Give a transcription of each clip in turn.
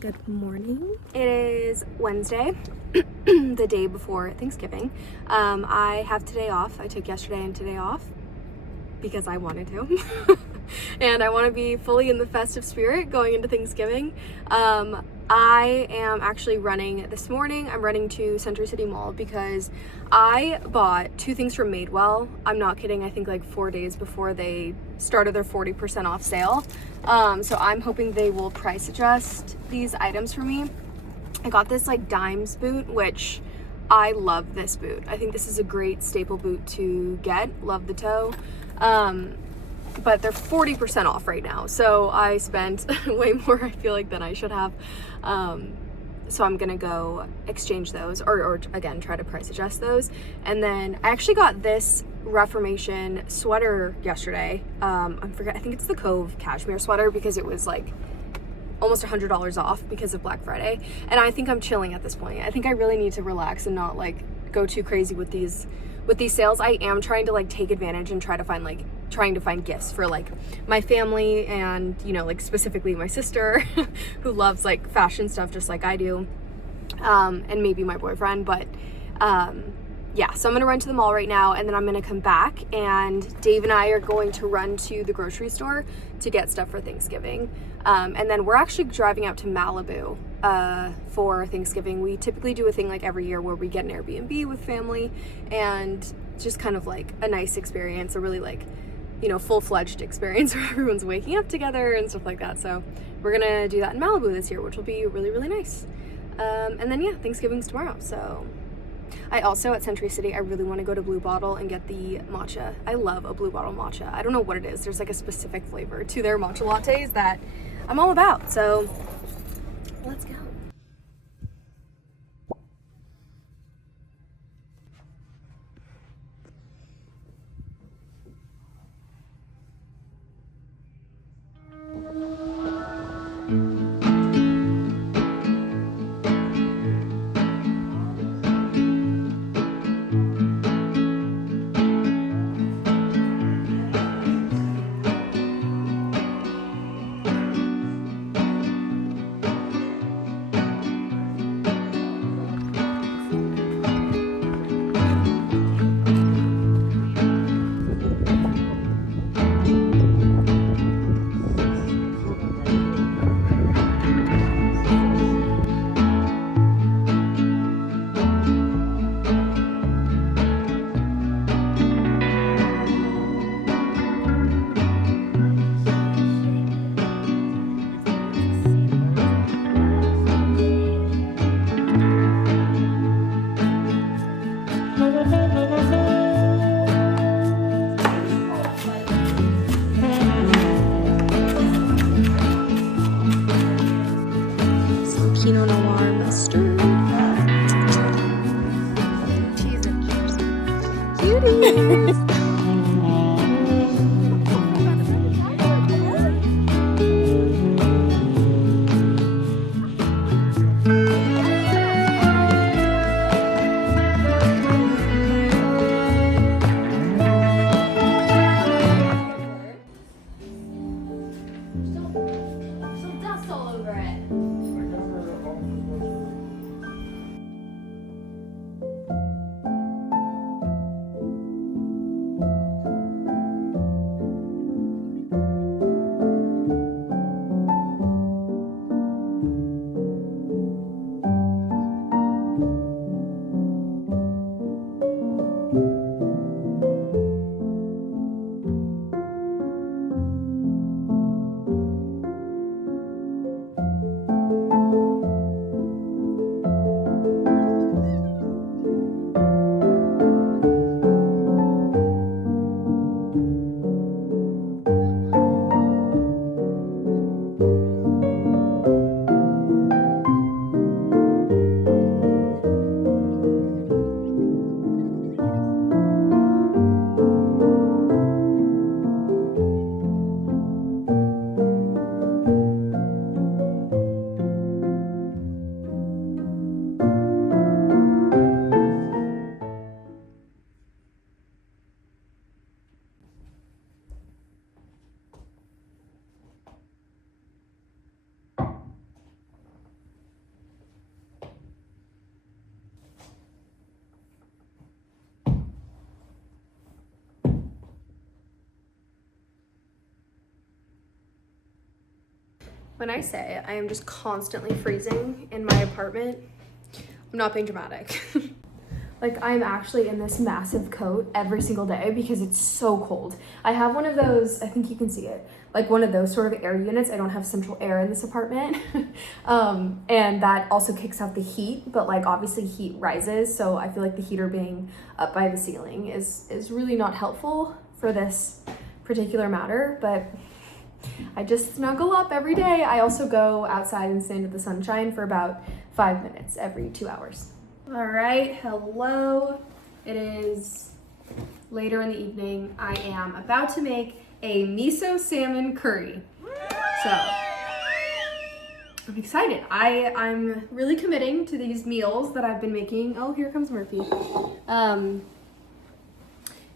Good morning. It is Wednesday, the day before Thanksgiving. I have today off. I took yesterday and today off because I wanted to. And I want to be fully in the festive spirit going into Thanksgiving. I am actually running this morning. I'm running to Century City Mall because I bought two things from Madewell. I'm not kidding. I think like 4 days before they started their 40% off sale. So I'm hoping they will price adjust these items for me. I got this like Dimes boot, which I love this boot. I think this is a great staple boot to get. Love the toe. But they're 40% off right now. So I spent way more, I feel like, than I should have. So I'm gonna go exchange those or again, try to price adjust those. And then I actually got this Reformation sweater yesterday. I think it's the Cove cashmere sweater because it was like almost $100 off because of Black Friday. And I think I'm chilling at this point. I think I really need to relax and not like go too crazy with these sales. I am trying to like take advantage and trying to find gifts for like my family and, you know, like specifically my sister who loves like fashion stuff just like I do, and maybe my boyfriend. But yeah, so I'm gonna run to the mall right now and then I'm gonna come back and Dave and I are going to run to the grocery store to get stuff for Thanksgiving. And then we're actually driving out to Malibu for Thanksgiving. We typically do a thing like every year where we get an Airbnb with family and just kind of like a nice experience, a really like, you know, full-fledged experience where everyone's waking up together and stuff like that. So we're gonna do that in Malibu this year, which will be really, really nice. And then yeah, Thanksgiving's tomorrow. So I also, at Century City, I really want to go to Blue Bottle and get the matcha. I love a Blue Bottle matcha. I don't know what it is. There's like a specific flavor to their matcha lattes that I'm all about. So let's go. Pinot Noir mustard. Cheese and cheers. Cuties! Some dust all over it. When I say I am just constantly freezing in my apartment, I'm not being dramatic. Like, I'm actually in this massive coat every single day because it's so cold. I have one of those, I think you can see it, like one of those sort of air units. I don't have central air in this apartment. And that also kicks out the heat, but like obviously heat rises. So I feel like the heater being up by the ceiling is really not helpful for this particular matter, but I just snuggle up every day. I also go outside and stand in the sunshine for about 5 minutes every 2 hours. All right, hello. It is later in the evening. I am about to make a miso salmon curry. So I'm excited. I'm really committing to these meals that I've been making. Oh, here comes Murphy.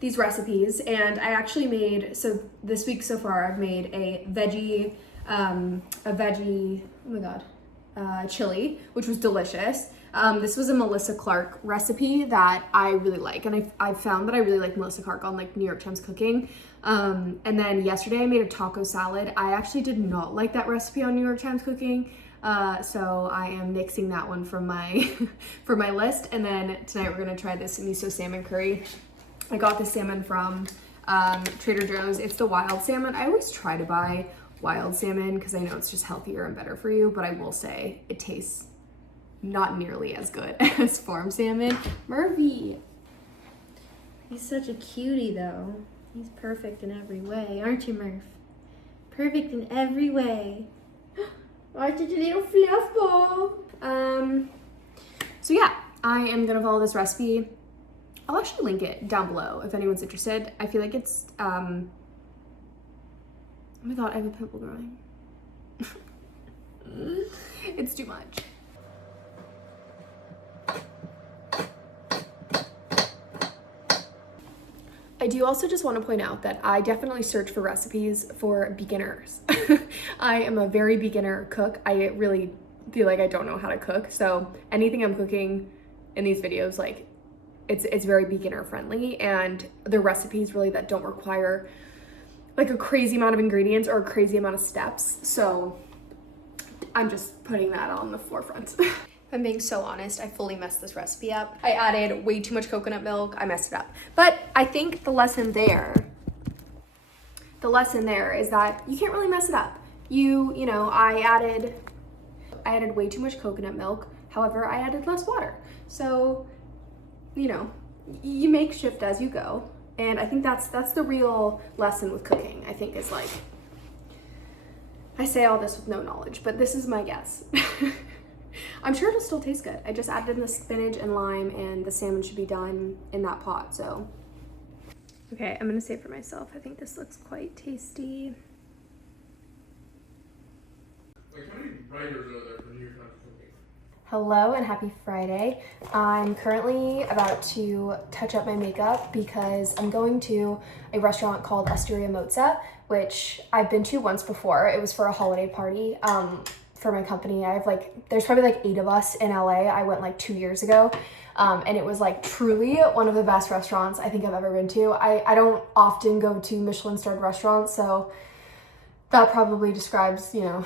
These recipes, and I actually made, so this week so far I've made a veggie, oh my god, chili, which was delicious. This was a Melissa Clark recipe that I really like, and I found that I really like Melissa Clark on like New York Times Cooking. And then yesterday I made a taco salad. I actually did not like that recipe on New York Times Cooking, so I am nixing that one from my from my list. And then tonight we're gonna try this miso salmon curry. I got the salmon from Trader Joe's. It's the wild salmon. I always try to buy wild salmon because I know it's just healthier and better for you, but I will say it tastes not nearly as good as farm salmon. Murphy. He's such a cutie though. He's perfect in every way, aren't you, Murph? Perfect in every way. Aren't you a little fluff ball? So yeah, I am gonna follow this recipe. I'll actually link it down below if anyone's interested. I feel like it's, oh my god, I have a pimple growing. It's too much. I do also just want to point out that I definitely search for recipes for beginners. I am a very beginner cook. I really feel like I don't know how to cook. So anything I'm cooking in these videos, like, it's very beginner friendly, and the recipes really that don't require like a crazy amount of ingredients or a crazy amount of steps. So I'm just putting that on the forefront. If I'm being so honest, I fully messed this recipe up. I added way too much coconut milk. I messed it up. But I think the lesson there is that you can't really mess it up. You know, I added way too much coconut milk. However, I added less water. So, you know, you make shift as you go. And I think that's the real lesson with cooking, I think, is like, I say all this with no knowledge, but this is my guess. I'm sure it'll still taste good. I just added in the spinach and lime, and the salmon should be done in that pot, so. Okay, I'm gonna say for myself, I think this looks quite tasty. Like, how many writers are there for New York Times Cooking? Hello and happy Friday. I'm currently about to touch up my makeup because I'm going to a restaurant called Osteria Mozza, which I've been to once before. It was for a holiday party for my company. I have there's probably like 8 of us in LA. I went like 2 years ago. And it was like truly one of the best restaurants I think I've ever been to. I don't often go to Michelin-starred restaurants, so that probably describes, you know,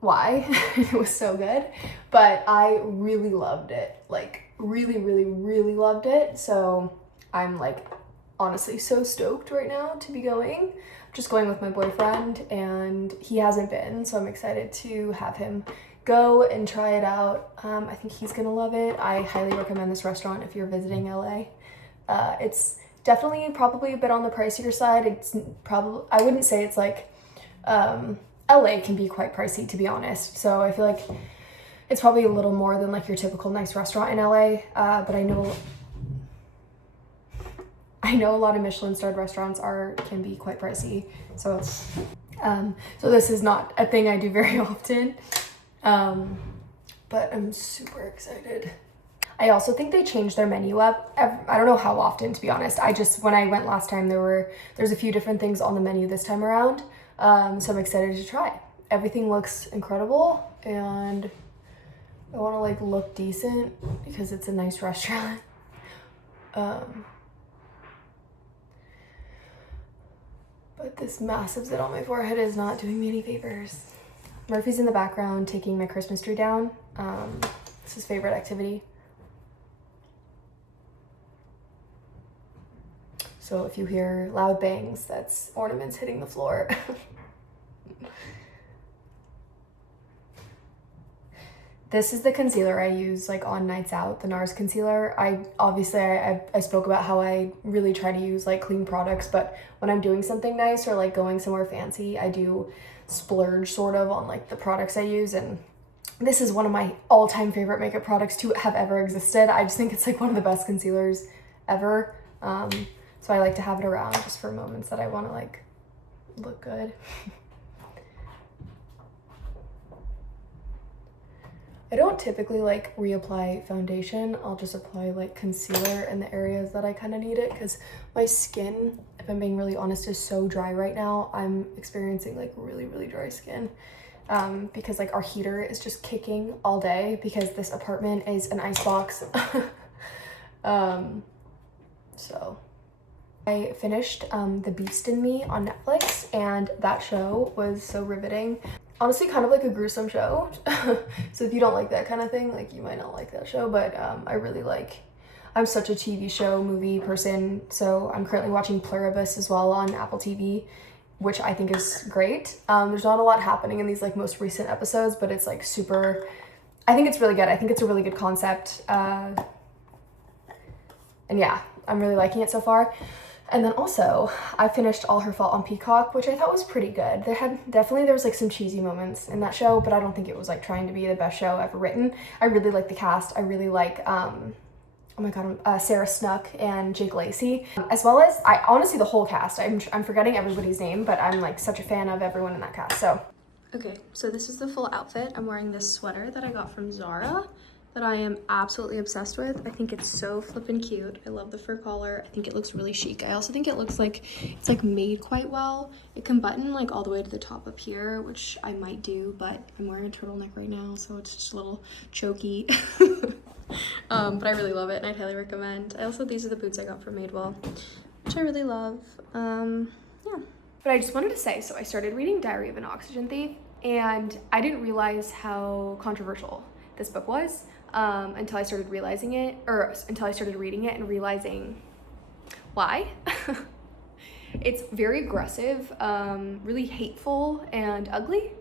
why it was so good. But I really loved it, like really, really, really loved it. So I'm like honestly so stoked right now to be going. Just going with my boyfriend, and he hasn't been, so I'm excited to have him go and try it out. I think he's gonna love it. I highly recommend this restaurant if you're visiting LA. It's definitely probably a bit on the pricier side. It's probably, I wouldn't say it's like, LA can be quite pricey, to be honest. So I feel like it's probably a little more than like your typical nice restaurant in LA. But I know a lot of Michelin-starred restaurants can be quite pricey. So this is not a thing I do very often. But I'm super excited. I also think they changed their menu up. I don't know how often, to be honest. When I went last time, there's a few different things on the menu this time around. So I'm excited to try. Everything looks incredible, and I want to like look decent because it's a nice restaurant. But this massive zit on my forehead is not doing me any favors. Murphy's in the background taking my Christmas tree down. It's his favorite activity. So if you hear loud bangs, that's ornaments hitting the floor. This is the concealer I use like on nights out, the NARS concealer. I spoke about how I really try to use like clean products, but when I'm doing something nice or like going somewhere fancy, I do splurge sort of on like the products I use, and this is one of my all-time favorite makeup products to have ever existed. I just think it's like one of the best concealers ever. So I like to have it around just for moments that I want to like look good. I don't typically like reapply foundation. I'll just apply like concealer in the areas that I kind of need it, because my skin, if I'm being really honest, is so dry right now. I'm experiencing like really, really dry skin because like our heater is just kicking all day because this apartment is an icebox. So I finished The Beast in Me on Netflix, and that show was so riveting. Honestly, kind of like a gruesome show. So if you don't like that kind of thing, like you might not like that show, but I'm such a TV show, movie person, so I'm currently watching Pluribus as well on Apple TV, which I think is great. There's not a lot happening in these like most recent episodes, but it's like super, I think it's really good. I think it's a really good concept. And yeah, I'm really liking it so far. And then also, I finished All Her Fault on Peacock, which I thought was pretty good. There was like some cheesy moments in that show, but I don't think it was like trying to be the best show ever written. I really like the cast. I really like, oh my god, Sarah Snook and Jake Lacey, as well as, honestly, the whole cast. I'm forgetting everybody's name, but I'm like such a fan of everyone in that cast, so. Okay, so this is the full outfit. I'm wearing this sweater that I got from Zara that I am absolutely obsessed with. I think it's so flippin' cute. I love the fur collar. I think it looks really chic. I also think it looks like it's like made quite well. It can button like all the way to the top up here, which I might do, but I'm wearing a turtleneck right now, so it's just a little choky. But I really love it and I'd highly recommend. These are the boots I got from Madewell, which I really love. Yeah. But I just wanted to say, so I started reading Diary of an Oxygen Thief, and I didn't realize how controversial this book was until I started reading it and realizing why. It's very aggressive, really hateful and ugly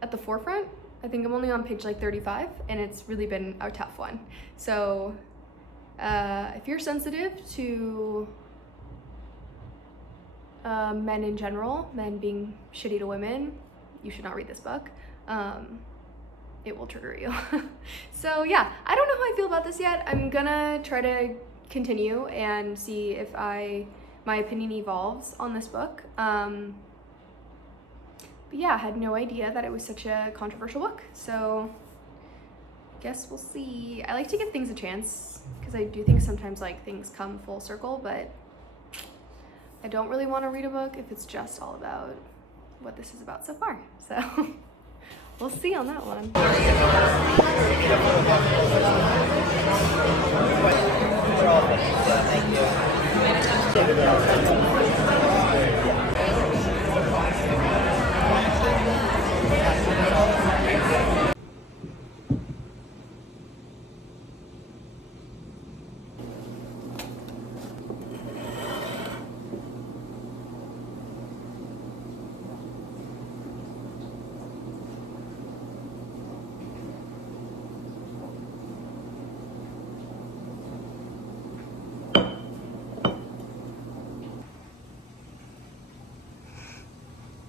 at the forefront. I think I'm only on page like 35, and it's really been a tough one. So if you're sensitive to men in general, men being shitty to women, you should not read this book. It will trigger you. So yeah, I don't know how I feel about this yet. I'm gonna try to continue and see if my opinion evolves on this book. But yeah, I had no idea that it was such a controversial book, so guess we'll see. I like to give things a chance because I do think sometimes like things come full circle, but I don't really want to read a book if it's just all about what this is about so far. So we'll see on that one.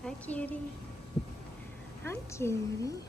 Hi, cutie. Hi, cutie.